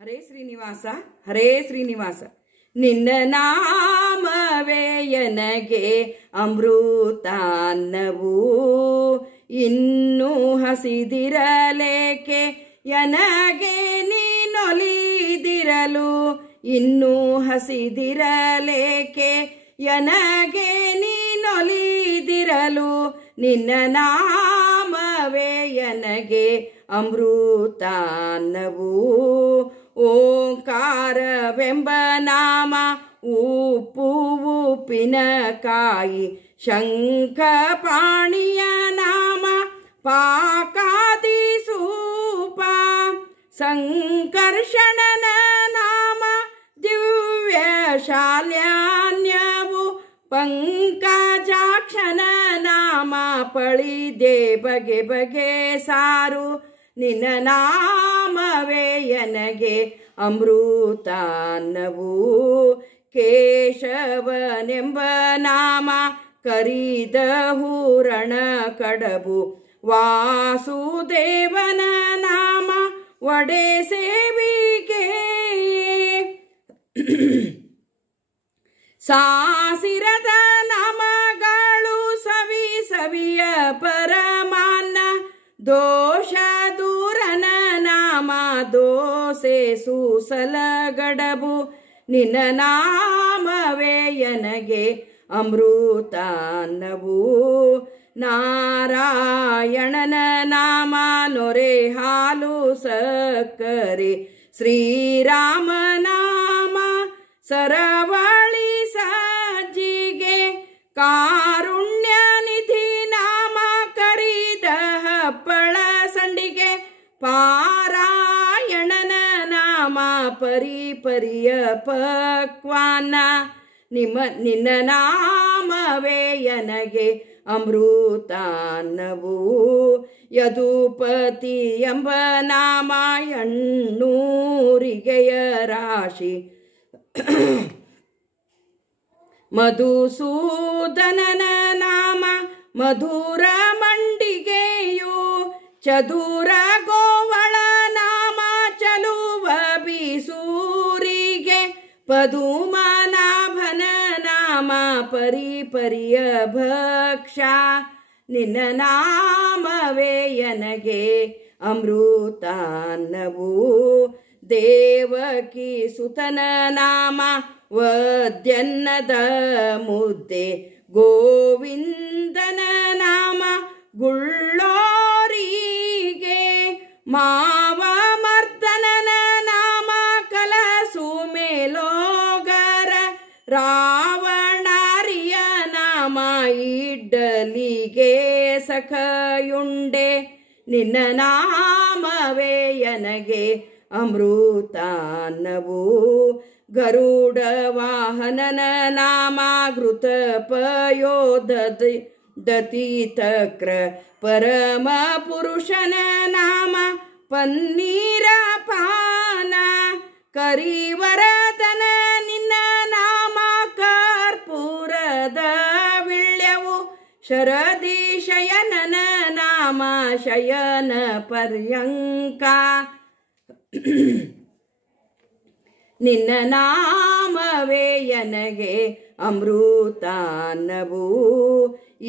ಹರೇ ಶ್ರೀನಿವಾಸ ಹರೇ ಶ್ರೀನಿವಾಸ. ನಿನ್ನ ನಾಮವೇ ನನಗೆ ಅಮೃತಾನ್ನವು, ಇನ್ನೂ ಹಸಿದಿರಲೇಕೆ ನನಗೆ ನೀನೊಲಿದಿರಲು, ಇನ್ನೂ ಹಸಿದಿರಲೇಕೆ ನನಗೆ ನೀನೊಲಿದಿರಲು. ನಿನ್ನ ನಾಮವೇ ನನಗೆ ಅಮೃತಾನ್ನವು. ಓಂಕಾರವೆಂಬ ನಾಮ ಉಪ್ಪು ಉಪ್ಪಿನಕಾಯಿ, ಶಂಖಪಾಣಿಯ ನಾಮ ಪಾಕಾದಿ ಸೂಪ, ಸಂಕರ್ಷಣನ ನಾಮ ದಿವ್ಯ ಶಾಲ್ಯಾನ್ಯವು, ಪಂಕಜಾಕ್ಷನ ನಾಮ ಪಳಿದೆ ಬಗೆ ಬಗೆ ಸಾರು. ನಿನ್ನ ನಾಮವೇ ನನಗೆ ಅಮೃತಾನ್ನವು. ಕೇಶವನೆಂಬ ನಾಮ ಕರಿದ ಹೂರಣ ಕಡಬು, ವಾಸುದೇವನ ನಾಮ ಒಡೆ ಸೇವಿಗೆ, ಸಾಸಿರದ ನಾಮಗಳು ಸವಿ ಸವಿಯ ಪರಮಾನ್ನ, ದೋಷ ದೂರನ ನಾಮ ದೋಸೆ ಸೂಸಲಗಡಬು. ನಿನ್ನ ನಾಮವೇ ನನಗೆ ಅಮೃತಾನ್ನವು. ನಾರಾಯಣನ ನಾಮ ನೊರೆ ಹಾಲು ಸಕ್ಕರೆ, ಶ್ರೀರಾಮ ನಾಮ ಸರವಳಿ ಸಜ್ಜಿಗೆ, ಕಾರುಣ್ಯ ನಿಧಿ ನಾಮ ಕರಿದ ಹಪ್ಪಳ ಸಂಡಿಗೆ, ಪಾರಾಯಣನ ನಾಮ ಪರಿ ಪರಿಯ ಪಕ್ವಾನ. ನಿನ್ನ ನಾಮವೇ ನನಗೆ ಅಮೃತಾನ್ನವು. ಯದುಪತಿ ಎಂಬ ನಾಮ ಎಣ್ಣೂರಿಗೆಯ ರಾಶಿ, ಮಧುಸೂದನನ ನಾಮ ಮಧುರ ಮಂಡಿಗೆಯು, ಚದುರ ಗೋವಳ ನಾಮ ಚಲುವ ಬೀಸೂರಿಗೆ, ಪದುಮನಾಭನ ನಾಮ ಪರಿ ಪರಿಯ ಭಕ್ಷ. ನಿನ್ನ ನಾಮವೇ ನನಗೆ ಅಮೃತಾನ್ನವು. ದೇವಕಿ ಸುತನ ನಾಮ ವದ್ಯನ್ನದ ಮುದ್ದೆ, ಗೋವಿಂದನ ನಾಮ ಗುಳ್ಳೋರಿಗೆ, ಮಾವ ಮರ್ದನನ ನಾಮ ಕಲಸು ಮೇಲೋಗರ, ರಾವಣಾರಿಯ ನಾಮ ಇಡ್ಡಲಿಗೆ ಸಖಯುಂಡೆ. ನಿನ್ನ ನಾಮವೇ ನನಗೆ ಅಮೃತಾನ್ನವು. ಗರುಡ ವಾಹನನ ನಾಮ ಘೃತಪಯೋಧ ದತಿತಕ್ರ, ಪರಮ ಪುರುಷನ ನಾಮ ಪನ್ನೀರ ಪಾನ, ಕರಿವರದನ ನಿನ್ನ ನಾಮ ಕರ್ಪೂರದ ವಿಳ್ಯವು, ಶರದಿ ಶಯನನ ನಾಮ ಶಯನ ಪರ್ಯಂಕ. ನಿನ್ನ ನಾಮವೇ ನನಗೆ ಅಮೃತಾನ್ನವು.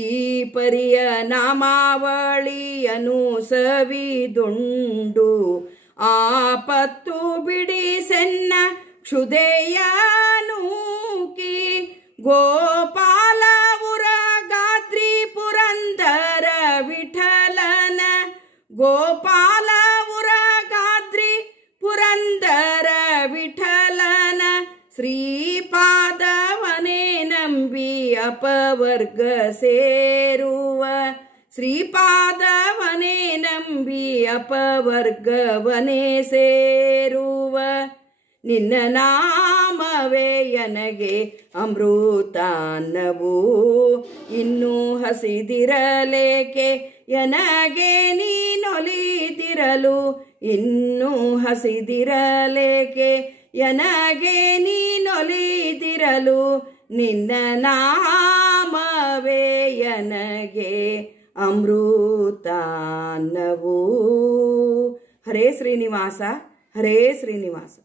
ಈ ಪರಿಯ ನಾಮಾವಳಿಯನು ಸವಿದುಂಡು, ಆಪತ್ತು ಬಿಡಿಸೆನ್ನ ಕ್ಷುದೆಯ ನೂಕಿ, ಗೋಪಾಲವುರ ಗಾತ್ರಿ ಪುರಂದರ ವಿಠಲನ, ಗೋಪಾಲವುರ ಗಾತ್ರಿ ಪುರಂದರ ವಿಠಲನ, ಶ್ರೀಪಾದವನೇ ನಂಬಿ ಅಪವರ್ಗ ಸೇರುವ, ಶ್ರೀಪಾದವನೇ ನಂಬಿ ಅಪವರ್ಗವನೇ ಸೇರುವ. ನಿನ್ನ ನಾಮವೇ ನನಗೆ ಅಮೃತಾನ್ನವು. ಇನ್ನೂ ಹಸಿದಿರಲೇಕೆ ನನಗೆ ನೀನೊಲಿದಿರಲು, ಇನ್ನೂ ಹಸಿದಿರಲೇಕೆ ನನಗೆ ನೀನೊಲಿದಿರಲು. ನಿನ್ನ ನಾಮವೇ ನನಗೆ ಅಮೃತಾನ್ನವು. ಹರೇ ಶ್ರೀನಿವಾಸ ಹರೇ ಶ್ರೀನಿವಾಸ.